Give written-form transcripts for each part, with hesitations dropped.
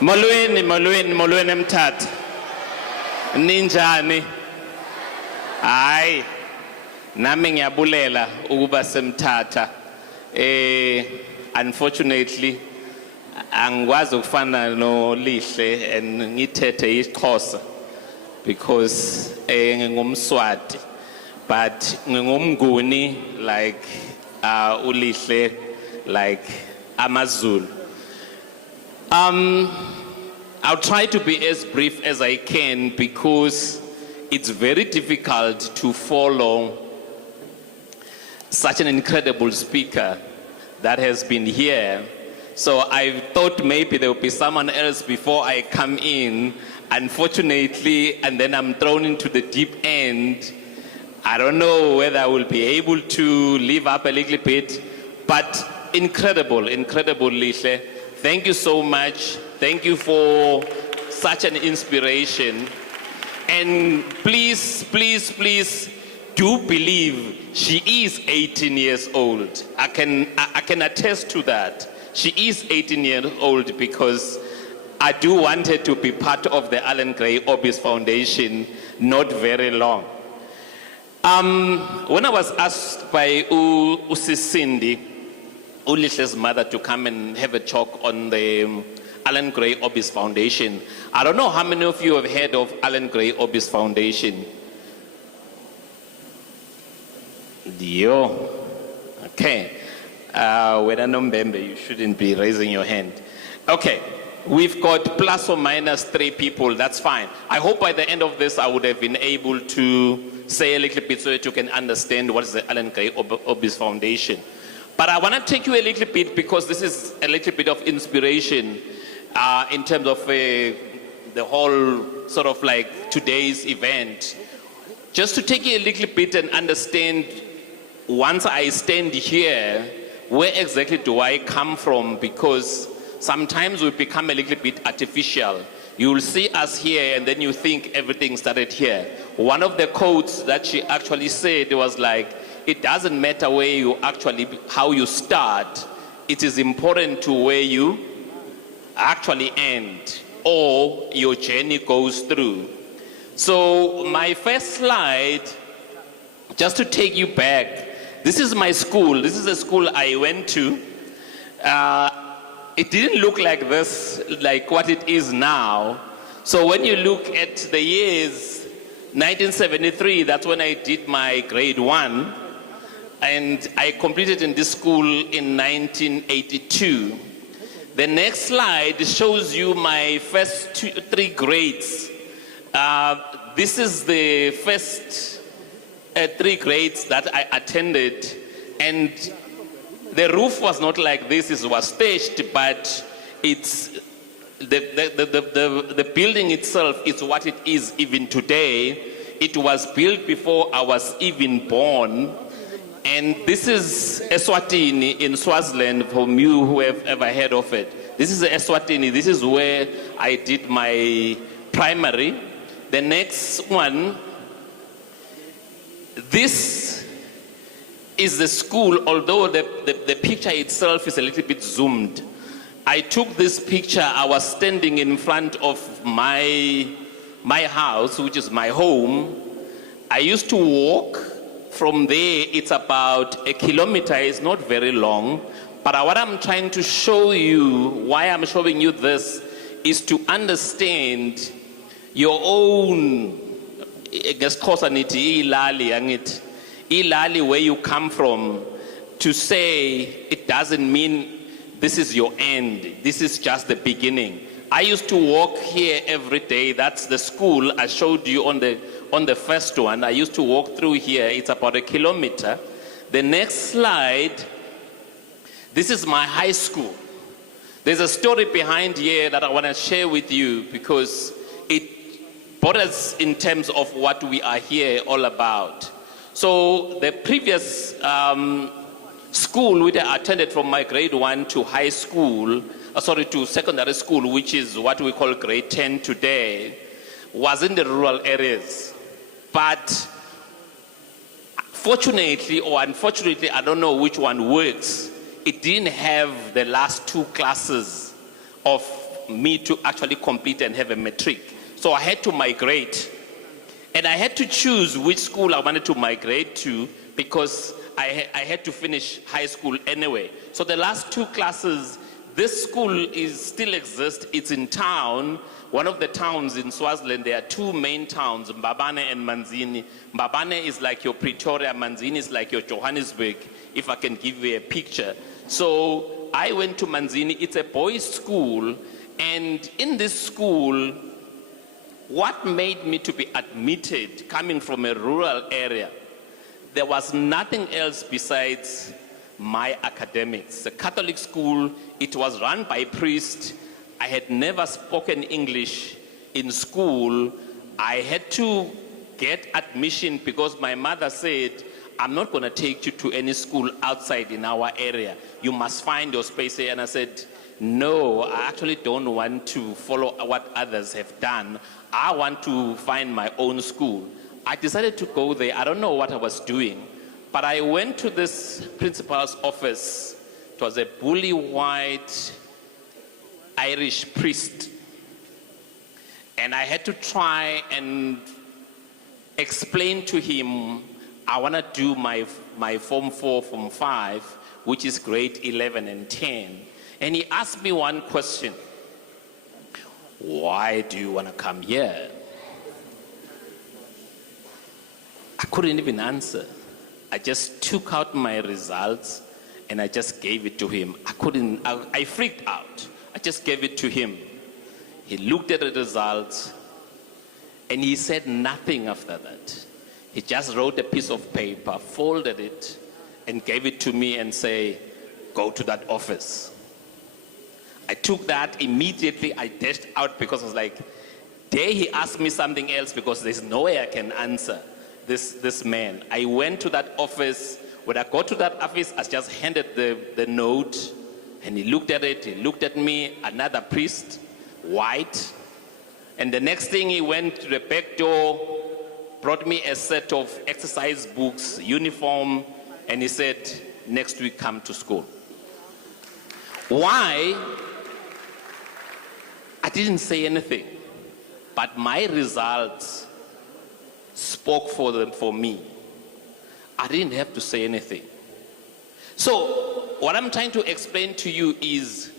Molweni Mthatha. Ninjani? Hayi. Nami ngiyabulela ukuba semthatha. Unfortunately angikwazi ukufana no Lihle and ngithethe isiXhosa because ngingumSwati, but ngingumnguni like uLihle, like amaZulu. I'll try to be as brief as I can because it's very difficult to follow such an incredible speaker that has been here. So I thought maybe there would be someone else before I come in, unfortunately, and then I'm thrown into the deep end. I don't know whether I will be able to live up a little bit, but incredible, Lihle. Thank you so much. Thank you for such an inspiration. And please, please, please do believe she is 18 years old. I can attest to that. She is 18 years old because I do want her to be part of the Allan Gray Orbis Foundation not very long. When I was asked by Usisindi, Ulihle's mother, to come and have a talk on the Allan Gray Orbis Foundation, I don't know how many of you have heard of Allan Gray Orbis Foundation. Dio. Okay. When I know Mbembe, you shouldn't be raising your hand. Okay. We've got plus or minus 3 people. That's fine. I hope by the end of this, I would have been able to say a little bit so that you can understand what is the Allan Gray Orbis Foundation. But I want to take you a little bit because this is a little bit of inspiration in terms of the whole sort of like today's event. Just to take you a little bit and understand, once I stand here, where exactly do I come from? Because sometimes we become a little bit artificial. You will see us here and then you think everything started here. One of the quotes that she actually said was like, it doesn't matter where you actually, how you start, it is important to where you actually end or your journey goes through. So my first slide, just to take you back, this is my school. This is the school I went to. It didn't look like this, like what it is now. So when you look at the years, 1973, that's when I did my grade 1. And I completed in this school in 1982. The next slide shows you my first 3 grades. This is the first 3 grades that I attended. And the roof was not like this, it was staged, but it's the building itself is what it is even today. It was built before I was even born. And this is Eswatini in Swaziland, for you who have ever heard of it. This is Eswatini. This is where I did my primary. The next one, this is the school, although the picture itself is a little bit zoomed. I took this picture, I was standing in front of my house, which is my home. I used to walk. From there, it's about 1 kilometer. It's not very long. But what I'm trying to show you, why I'm showing you this, is to understand your own, Ilali, where you come from, to say it doesn't mean this is your end. This is just the beginning. I used to walk here every day. That's the school I showed you on the first one. I used to walk through here. It's about 1 kilometer. The next slide, this is my high school. There's a story behind here that I want to share with you because it borders in terms of what we are here all about. So the previous school which I attended from my grade 1 to high school, to secondary school, which is what we call grade 10 today, was in the rural areas. But fortunately or unfortunately, I don't know which one works, it didn't have the last 2 classes of me to actually complete and have a matric. So I had to migrate. And I had to choose which school I wanted to migrate to because I had to finish high school anyway. So the last 2 classes, this school still exists. It's in town. One of the towns in Swaziland, there are 2 main towns, Mbabane and Manzini. Mbabane is like your Pretoria, Manzini is like your Johannesburg, if I can give you a picture. So I went to Manzini. It's a boys' school. And in this school, what made me to be admitted coming from a rural area, there was nothing else besides my academics. A Catholic school, it was run by priests. I had never spoken English in school. I had to get admission because my mother said, I'm not going to take you to any school outside in our area. You must find your space here. And I said, no, I actually don't want to follow what others have done. I want to find my own school. I decided to go there. I don't know what I was doing, but I went to this principal's office. It was a bully white Irish priest. And I had to try and explain to him, I want to do my Form 4, Form 5, which is grade 11 and 10. And he asked me one question. Why do you want to come here? I couldn't even answer. I just took out my results and I just gave it to him. I freaked out. I just gave it to him. He looked at the results and he said nothing after that. He just wrote a piece of paper, folded it, and gave it to me and said, go to that office. I took that immediately. I dashed out because I was like, dare he ask me something else because there's no way I can answer this man. I went to that office. When I got to that office, I just handed the note and he looked at it. He looked at me, another priest, white. And the next thing he went to the back door, brought me a set of exercise books, uniform, and he said, next week come to school. Why? I didn't say anything, but my results spoke for me. I didn't have to say anything. So what I'm trying to explain to you is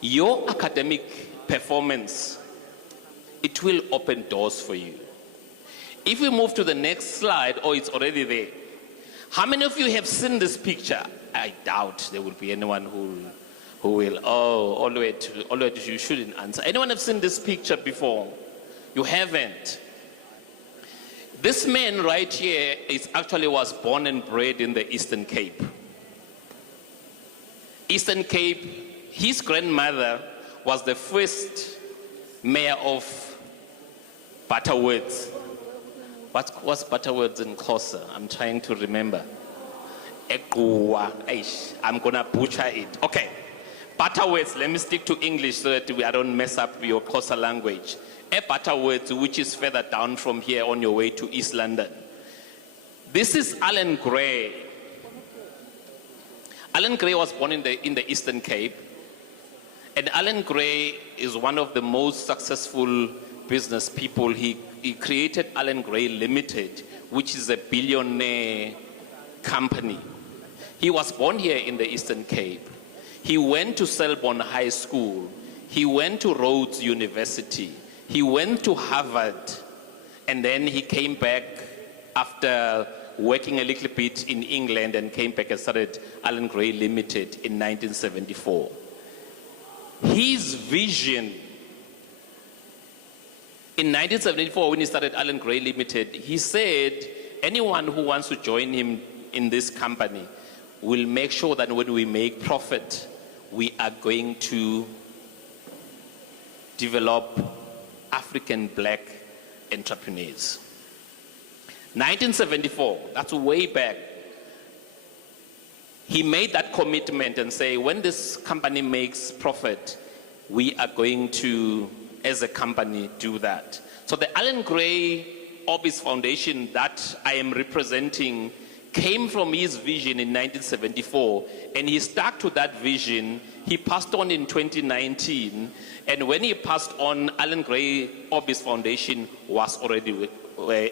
your academic performance, it will open doors for you. If we move to the next slide, or it's already there. How many of you have seen this picture? I doubt there will be anyone who will. Oh, all the way to you shouldn't answer. Anyone have seen this picture before? You haven't. This man right here was born and bred in the Eastern Cape. Eastern Cape, his grandmother was the first mayor of Butterworth. What's Butterworth in Xhosa? I'm trying to remember. I'm gonna butcher it. Okay. Butterworth, let me stick to English so that I don't mess up your Xhosa language. Butterworth, which is further down from here on your way to East London. This is Allan Gray. Allan Gray was born in the Eastern Cape. And Allan Gray is one of the most successful business people. He created Allan Gray Limited, which is a billionaire company. He was born here in the Eastern Cape. He went to Selborne High School. He went to Rhodes University. He went to Harvard. And then he came back after working a little bit in England and came back and started Allan Gray Limited in 1974. His vision in 1974, when he started Allan Gray Limited, he said anyone who wants to join him in this company will make sure that when we make profit, we are going to develop African black entrepreneurs. 1974, that's way back. He made that commitment and say, when this company makes profit, we are going to, as a company, do that. So the Allan Gray Orbis Foundation that I am representing came from his vision in 1974, and he stuck to that vision. He passed on in 2019, and when he passed on, Allan Gray Orbis Foundation was already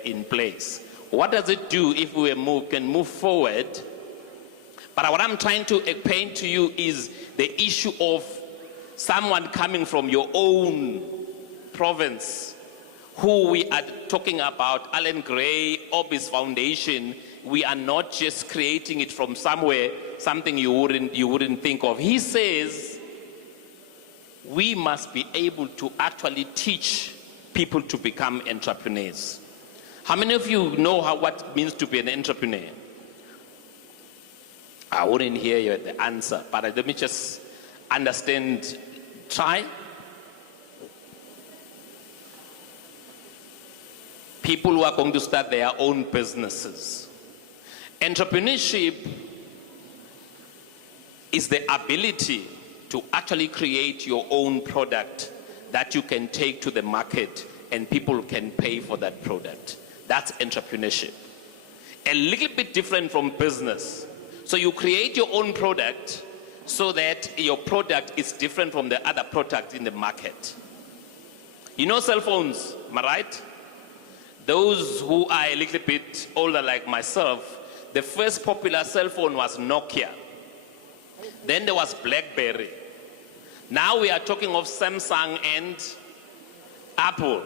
in place. What does it do if we can move forward? But what I'm trying to paint to you is the issue of someone coming from your own province, who we are talking about, Allan Gray Orbis Foundation. We are not just creating it from somewhere, something you wouldn't think of. He says we must be able to actually teach people to become entrepreneurs. How many of you know what it means to be an entrepreneur? I wouldn't hear the answer, but let me just understand. Try. People who are going to start their own businesses. Entrepreneurship is the ability to actually create your own product that you can take to the market and people can pay for that product. That's entrepreneurship. A little bit different from business. So you create your own product so that your product is different from the other product in the market. You know cell phones, am I right? Those who are a little bit older like myself, the first popular cell phone was Nokia. Then there was BlackBerry. Now we are talking of Samsung and Apple.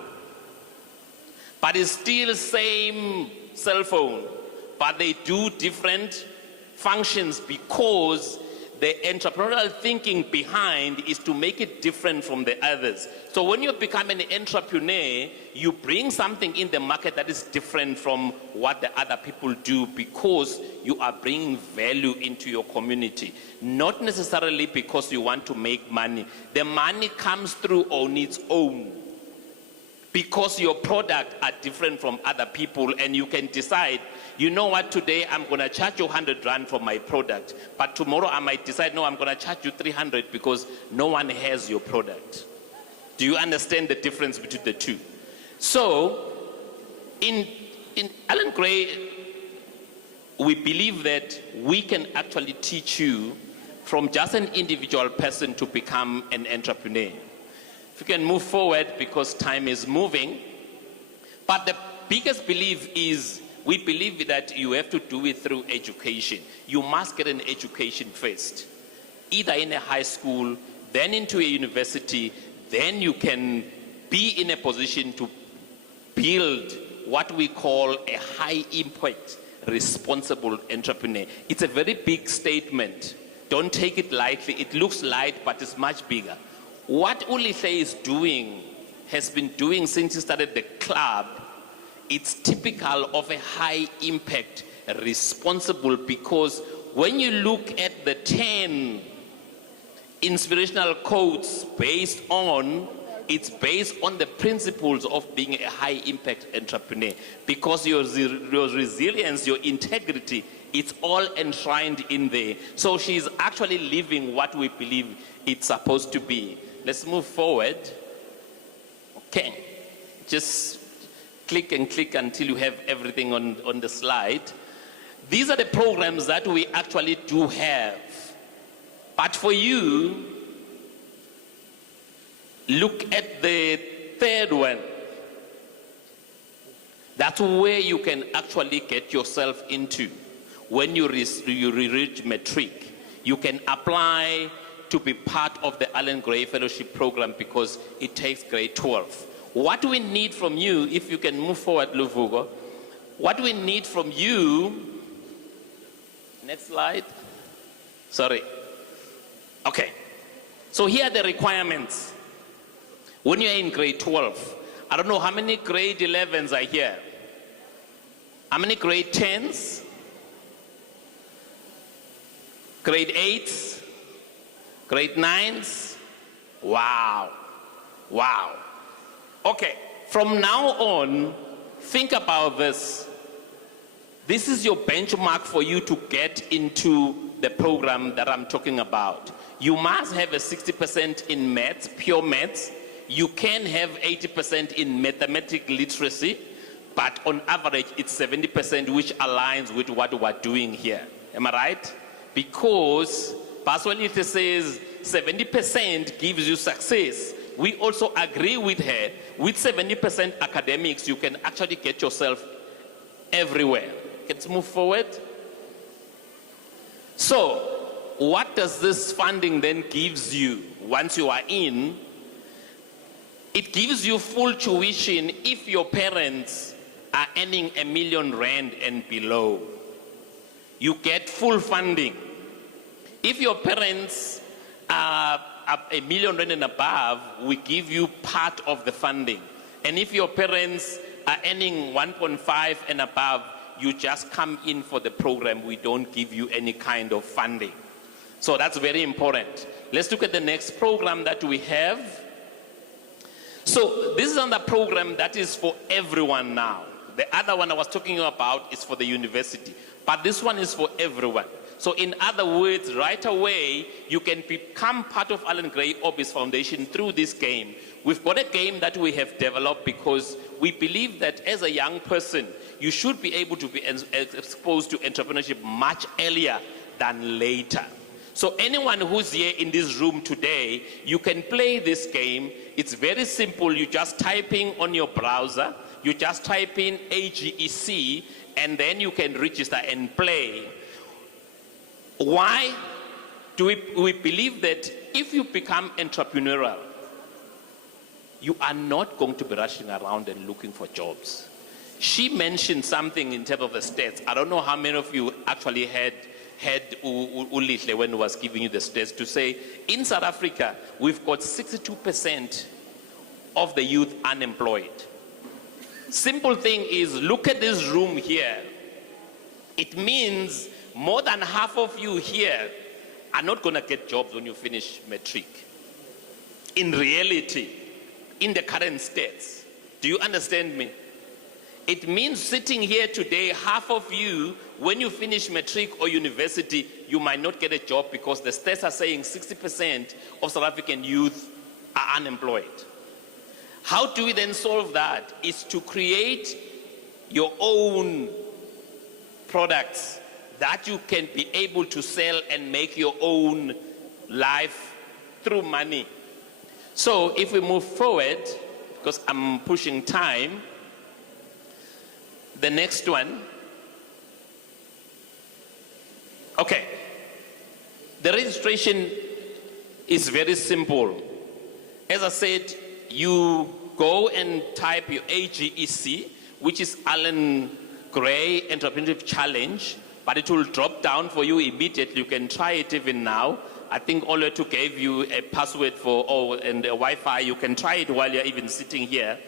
But it's still same cell phone, but they do different functions because the entrepreneurial thinking behind is to make it different from the others. So when you become an entrepreneur, you bring something in the market that is different from what the other people do because you are bringing value into your community. Not necessarily because you want to make money. The money comes through on its own because your product are different from other people, and you can decide, you know what, today I'm going to charge you 100 Rand for my product, but tomorrow I might decide, no, I'm going to charge you 300 because no one has your product. Do you understand the difference between the two? So, in Allan Gray, we believe that we can actually teach you from just an individual person to become an entrepreneur. If you can move forward because time is moving. But the biggest belief is we believe that you have to do it through education. You must get an education first, either in a high school, then into a university, then you can be in a position to build what we call a high impact, responsible entrepreneur. It's a very big statement. Don't take it lightly. It looks light, but it's much bigger. What Lihle is doing, has been doing since he started the club, it's typical of a high impact, responsible, because when you look at the 10 inspirational quotes it's based on the principles of being a high impact entrepreneur, because your resilience, your integrity, it's all enshrined in there. So she's actually living what we believe it's supposed to be. Let's move forward. Okay, just click and click until you have everything on the slide. These are the programs that we actually do have. But for you, look at the third one. That's where you can actually get yourself into. When you reach matric, you can apply to be part of the Allan Gray Fellowship Program because it takes grade 12. What we need from you, if you can move forward, Luvugo, what we need from you, next slide, sorry. Okay, so here are the requirements. When you're in grade 12, I don't know how many grade 11s are here. How many grade 10s? Grade 8s? Grade 9s? Wow. Wow. Okay, from now on, think about this. This is your benchmark for you to get into the program that I'm talking about. You must have a 60% in maths, pure maths. You can have 80% in mathematical literacy, but on average it's 70%, which aligns with what we're doing here. Am I right? Because Pastor Lihle says 70% gives you success. We also agree with her. With 70% academics, you can actually get yourself everywhere. Let's move forward. So, what does this funding then gives you once you are in? It gives you full tuition if your parents are earning R1 million and below. You get full funding. If your parents are R1 million and above, we give you part of the funding. And if your parents are earning 1.5 and above, you just come in for the program. We don't give you any kind of funding. So that's very important. Let's look at the next program that we have. So this is another program that is for everyone now. The other one I was talking about is for the university, but this one is for everyone. So in other words, right away, you can become part of Allan Gray Orbis Foundation through this game. We've got a game that we have developed because we believe that as a young person, you should be able to be exposed to entrepreneurship much earlier than later. So anyone who's here in this room today, you can play this game. It's very simple. You just type in on your browser, you just type in AGEC, and then you can register and play. Why do we believe that if you become entrepreneurial, you are not going to be rushing around and looking for jobs? She mentioned something in terms of the stats. I don't know how many of you actually had Lihle when he was giving you the stats to say, in South Africa, we've got 62% of the youth unemployed. Simple thing is, look at this room here. It means more than half of you here are not going to get jobs when you finish matric. In reality, in the current stats. Do you understand me? It means sitting here today, half of you, when you finish matric or university, you might not get a job because the stats are saying 60% of South African youth are unemployed. How do we then solve that? Is to create your own products that you can be able to sell and make your own life through money. So if we move forward, because I'm pushing time, the next one. Okay. The registration is very simple. As I said, you go and type your AGEC, which is Allan Gray Entrepreneurship Challenge, but it will drop down for you immediately. You can try it even now. I think all to give you a password and a Wi-Fi. You can try it while you're even sitting here.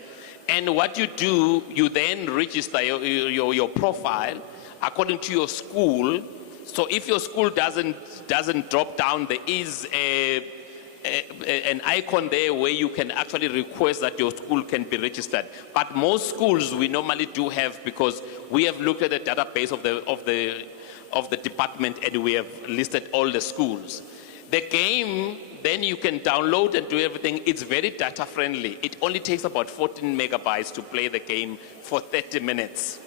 And what you do, you then register your profile according to your school. So if your school doesn't drop down, there is an icon there where you can actually request that your school can be registered. But most schools we normally do have, because we have looked at the database of the department and we have listed all the schools. The game, then you can download and do everything. It's very data friendly. It only takes about 14 megabytes to play the game for 30 minutes.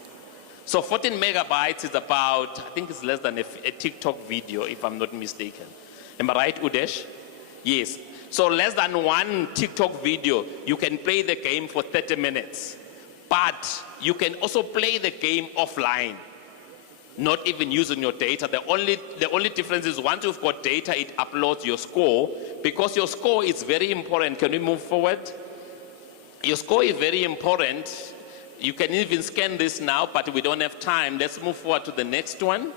So 14 megabytes is about, I think it's less than a TikTok video, if I'm not mistaken. Am I right, Udesh? Yes. So less than one TikTok video, you can play the game for 30 minutes. But you can also play the game offline, not even using your data. The only difference is once you've got data, it uploads your score, because your score is very important. Can we move forward? Your score is very important. You can even scan this now, but we don't have time. Let's move forward to the next one.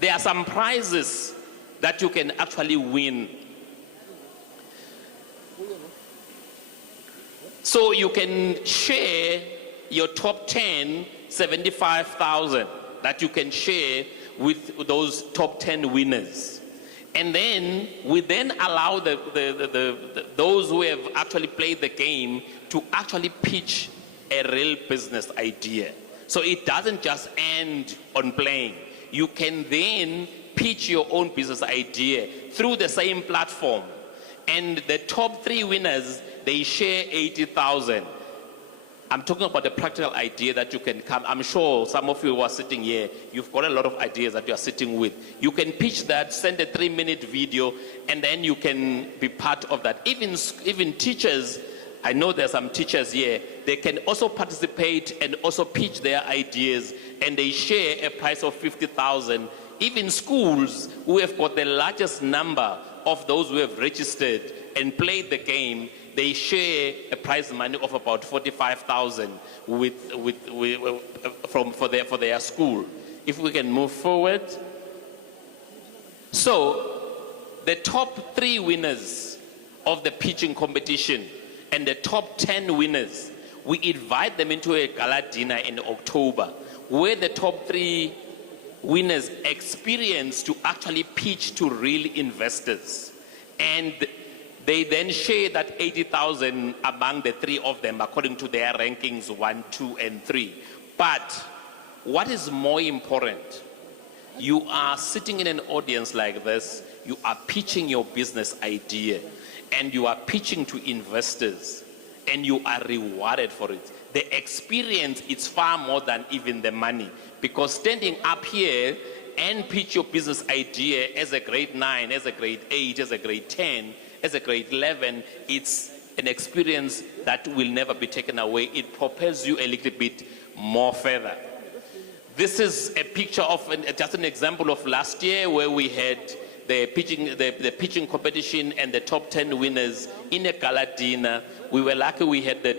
There are some prizes that you can actually win. So you can share your top 10, 75,000 that you can share with those top 10 winners. And then we then allow those who have actually played the game to actually pitch a real business idea. So it doesn't just end on playing. You can then pitch your own business idea through the same platform. And the top 3 winners, they share 80,000. I'm talking about the practical idea that you can come. I'm sure some of you who are sitting here, you've got a lot of ideas that you are sitting with. You can pitch that, send a 3-minute video, and then you can be part of that. Even teachers, I know there's some teachers here, they can also participate and also pitch their ideas, and they share a prize of 50,000. Even schools who have got the largest number of those who have registered and played the game, they share a prize money of about 45,000 for their school. If we can move forward. So the top 3 winners of the pitching competition and the top 10 winners, we invite them into a gala dinner in October, where the top 3 winners experience to actually pitch to real investors. And they then share that 80,000 among the 3 of them according to their rankings 1, 2, and 3. But what is more important, you are sitting in an audience like this, you are pitching your business idea, and you are pitching to investors, and you are rewarded for it. The experience is far more than even the money, because standing up here and pitch your business idea as a grade 9, as a grade 8, as a grade 10, as a grade 11, it's an experience that will never be taken away. It propels you a little bit more further. This is a picture of, just an example of last year, where we had the pitching competition and the top 10 winners in a gala dinner. We were lucky we had the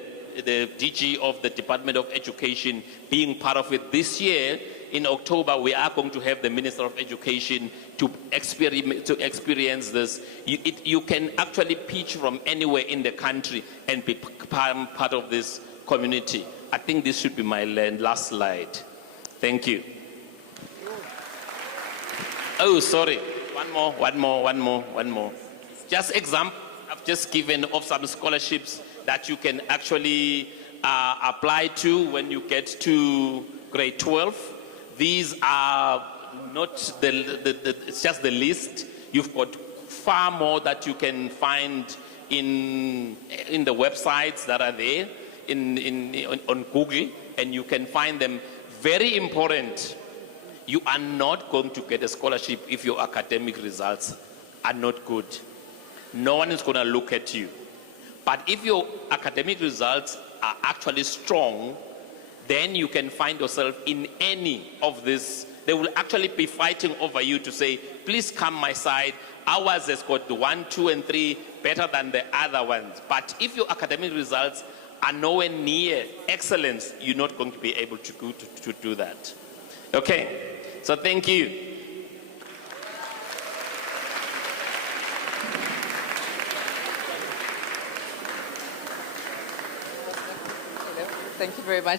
DG of the Department of Education being part of it. This year, in October, we are going to have the Minister of Education to experience this. You can actually pitch from anywhere in the country and be part of this community. I think this should be my last slide. Thank you. Oh, sorry. One more. Just example I've just given of some scholarships that you can actually apply to when you get to grade 12. These are not it's just the list. You've got far more that you can find in the websites that are there on Google, and you can find them. Very important, you are not going to get a scholarship if your academic results are not good. No one is going to look at you. But if your academic results are actually strong, then you can find yourself in any of this. They will actually be fighting over you to say, please come my side. Ours has got 1, 2, and 3 better than the other ones. But if your academic results are nowhere near excellence, you're not going to be able to do that. Okay, so thank you. Thank you very much.